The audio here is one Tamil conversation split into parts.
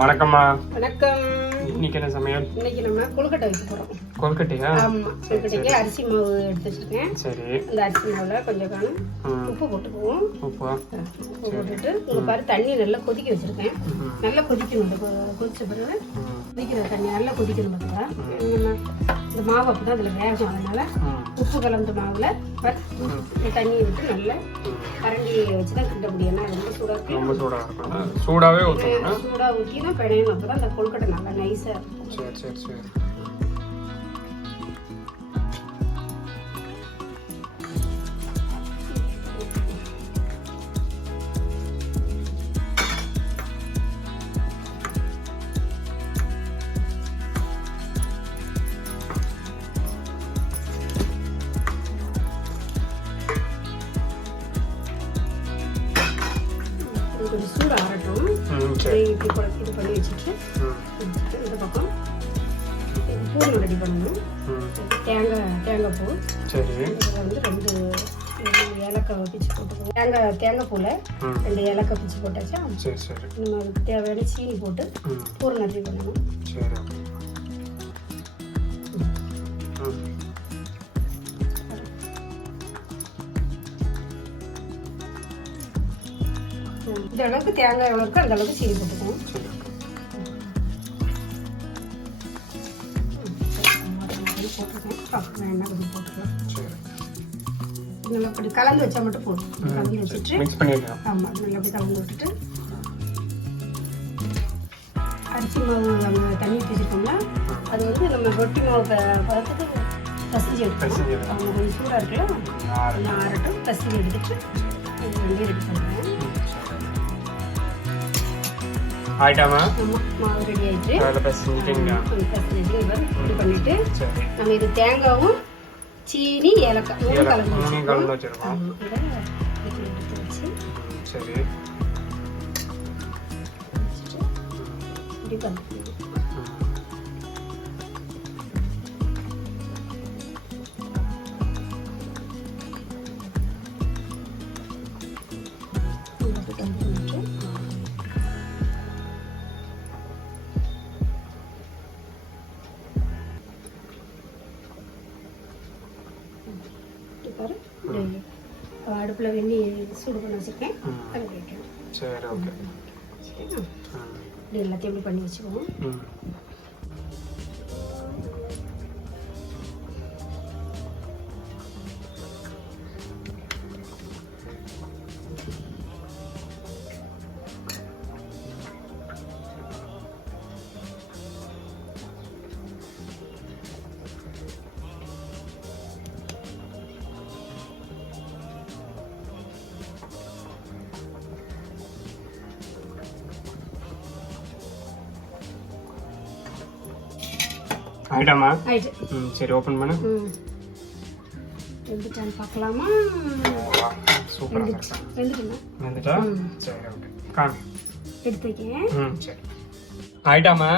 வணக்கம்மா. வணக்கம். இன்னைக்கு என்ன சமையல்? இன்னைக்கு நம்ம கொழுக்கட்டை வைக்க போறோம். கொழுக்கட்டையா? ஆமா, கொழுக்கட்டைக்கு அரிசி மாவு எடுத்து வச்சிருக்கேன். சரி. அந்த அரிசி மாவுல கொஞ்சம் உப்பு போட்டுக்குவோம். உப்பு போட்டுட்டு உங்க பாரு தண்ணி நல்லா கொதிக்க வச்சிருக்கேன். நல்லா கொதிக்கணும். கொதிச்ச பிறகு கொதிக்கிற தண்ணி நல்லா கொதிக்கணும். பார்த்தா இந்த மாவு அப்பதான் அதுல வேகும். அதனால உப்பு கலந்த மாவுல தண்ணியை விட்டு நல்லா கரண்டியை வச்சுதான் கிட்ட முடியும். ரொம்ப சூடா இருக்கு. ரொம்ப சூடா இருக்கும். சூடாவே ஊற்றணும். சூடா ஊற்றி தான் பிணையணும். அப்பதான் அந்த கொழுக்கட்டை நல்லா நைஸா இருக்கும். சரி சரி சரி. கொஞ்சம் சூடு ஆறட்டும். இது பண்ணி வச்சுட்டு இந்த பக்கம் பூ ரெடி பண்ணணும். தேங்காய் பூ. சரி. இதில் வந்து 2 ஏலக்காய் பிச்சு போட்டுக்கணும். தேங்காய் பூவில் 2 ஏலக்காய் பிச்சு போட்டாச்சா? சரி சரி. நம்ம அதுக்கு தேவையான சீனி போட்டு பூரணம் ரெடி பண்ணணும். சரி. இந்த அளவுக்கு தேங்காய் எவ்வளோ இருக்கோ அந்த அளவுக்கு சீனி போட்டுக்கணும். எண்ணெய் கொஞ்சம் போட்டுக்கலாம். நல்லா அப்படி கலந்து வச்சா மட்டும் போதும். கலந்து வச்சுட்டு ஆமாம் நல்லா அப்படி கலந்து விட்டுட்டு அரிசி மாவு நம்ம தண்ணி வச்சுருக்கோம்னா அது வந்து நம்ம ரொட்டி மாவு பதத்துக்கு பசஞ்சு எடுத்துக்கலாம். அவங்க கொஞ்சம் சூடாக இருக்குல்ல, கொஞ்சம் ஆறட்டும். பசஞ்சு எடுத்துட்டு ரெண்டு ரெடி பண்ணுறேன். ஆயிட்டாமா? மாவு ரெடி ஆயிட்டு ரெடி பண்ணிட்டு நம்ம இது தேங்காயும் சீனி ஏலக்காய் கலந்து வச்சிருக்கோம். எடுத்து வச்சு சரி இப்படி கலந்து அடுப்பில் வெண்ணி சூடு பண்ண வச்சுருக்கேன். அதை வைக்கணும். சரி ஓகே. இப்படி எல்லாத்தையும் இப்படி பண்ணி வச்சுக்குவோம். ஆயிட்டாமா? ஆயிட்டு. சரி ஓப்பன் பண்ணு. வெந்துட்டான்னு பார்க்கலாமா? சூப்பரா வெந்துட்டா? சரி ஓகே. காமி எடுத்து வைக்கேன். சரி. ஆயிட்டாமா?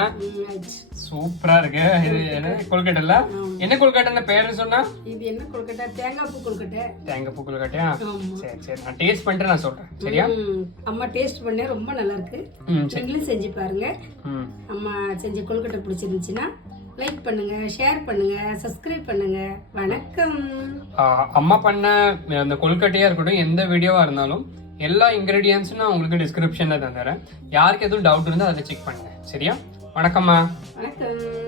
ஆயிடுச்சு. சூப்பரா இருக்கு. இது என்ன கொழுக்கட்டைல? என்ன கொழுக்கட்டைன்னு பேரு சொன்னா? இது என்ன கொழுக்கட்டை? தேங்காய் பூ கொழுக்கட்டை. தேங்காய் பூ கொழுக்கட்டையா? சரி சரி. நான் டேஸ்ட் பண்ணிட்டு நான் சொல்றேன். சரியா? அம்மா டேஸ்ட் பண்ண ரொம்ப நல்லா இருக்கு. நீங்களும் செஞ்சு பாருங்க. அம்மா செஞ்ச கொழுக்கட்டை பிடிச்சிருந்துச்சுன்னா லைக் பண்ணுங்க, ஷேர் பண்ணுங்க, சப்ஸ்கிரைப் பண்ணுங்க. வணக்கம். அம்மா பண்ண அந்த கொழுக்கட்டையா இருக்கட்டும், எந்த வீடியோவா இருந்தாலும் எல்லா இன்கிரீடியன்ஸும் நான் உங்களுக்கு டிஸ்கிரிப்ஷன்ல தந்துறேன். யாருக்கு எதுவும் டவுட் இருந்தால் அதை செக் பண்ணுங்க. சரியா? வணக்கம்மா. வணக்கம்.